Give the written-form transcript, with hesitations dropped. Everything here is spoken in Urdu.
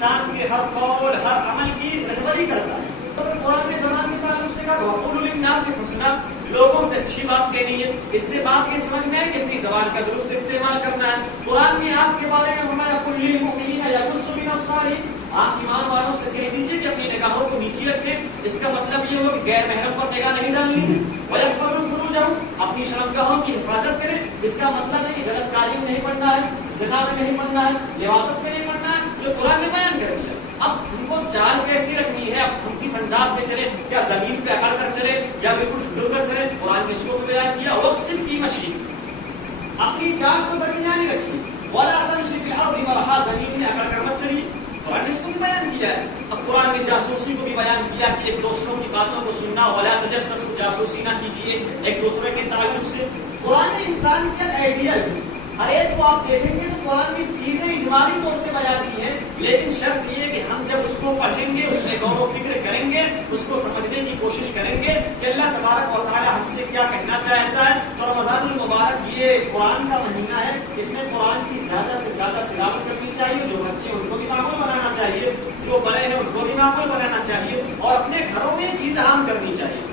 انسان کے ہر قول ہر عمل کی رہبری کرتا ہے. قرآن کے زبان کے تعلق سے کہا وَقُولُوا لِلنَّاسِ حُسْنًا، لوگوں سے اچھی بات کہنی ہے. اس سے بات یہ سمجھ میں ہے کہ اپنی زبان کا درست استعمال کرنا ہے. قرآن نے آپ کے بارے میں فرمایا قُل لِّلْمُؤْمِنِينَ يَغُضُّوا مِنْ أَبْصَارِهِمْ، آپ ایمان والوں سے کہہ دیجیے کہ اپنی نگاہوں کو نیچی رکھیں. اس کا مطلب یہ ہو کہ غیر محرم پر نگاہ نہیں ڈالنی ہے. وَيَحْفَظُوا فُرُوجَهُمْ، اپنی شرمگاہوں کی حفاظت کریں. اس کا مطلب ہے کہ غلط کاری میں نہیں پڑنا ہے، زنا میں نہیں پڑنا ہے، لواطت میں نہیں پڑنا ہے، جو قرآن نے بیان کر دیا. اب ہم کو چال کیسی رکھنی ہے؟ اب ہم کس انداز سے چلے؟ کیا زمین پہ اکڑ کر چلے یا بالکل ڈھل کر چلے؟ قرآن نے اس کو بیان کیا وَاقْصِدْ فِي مَشْيِكَ، اپنی چال کو درمیانی رکھیے. وَلَا تَمْشِ فِي الْأَرْضِ مَرَحًا، زمین میں اکڑ کر مت چلیے. قرآن نے اس کو بھی بیان کیا ہے. اب قرآن نے جاسوسی کو بھی بیان کیا کہ ایک دوسروں کی باتوں کو سننا، وَلَا تَجَسَّسُوا، جاسوسی نہ کیجیے ایک دوسرے کے تعلق سے. قرآن نے انسان کا آئیڈیل ہر ایک کو آپ دیکھیں گے تو قرآن کی چیزیں اجمالی طور سے بیان کی ہیں، لیکن شرط یہ ہے کہ ہم جب اس کو پڑھیں گے، اس میں غور و فکر کریں گے، اس کو سمجھنے کی کوشش کریں گے کہ اللہ تبارک و تعالی ہم سے کیا کہنا چاہتا ہے. اور رمضان المبارک یہ قرآن کا مہینہ ہے، اس میں قرآن کی زیادہ سے زیادہ تلاوت کرنی چاہیے. جو بچے ان کو بھی معقول بنانا چاہیے، جو بڑے ہیں ان کو بھی معقول بنانا چاہیے، اور اپنے گھروں میں یہ چیز عام کرنی چاہیے.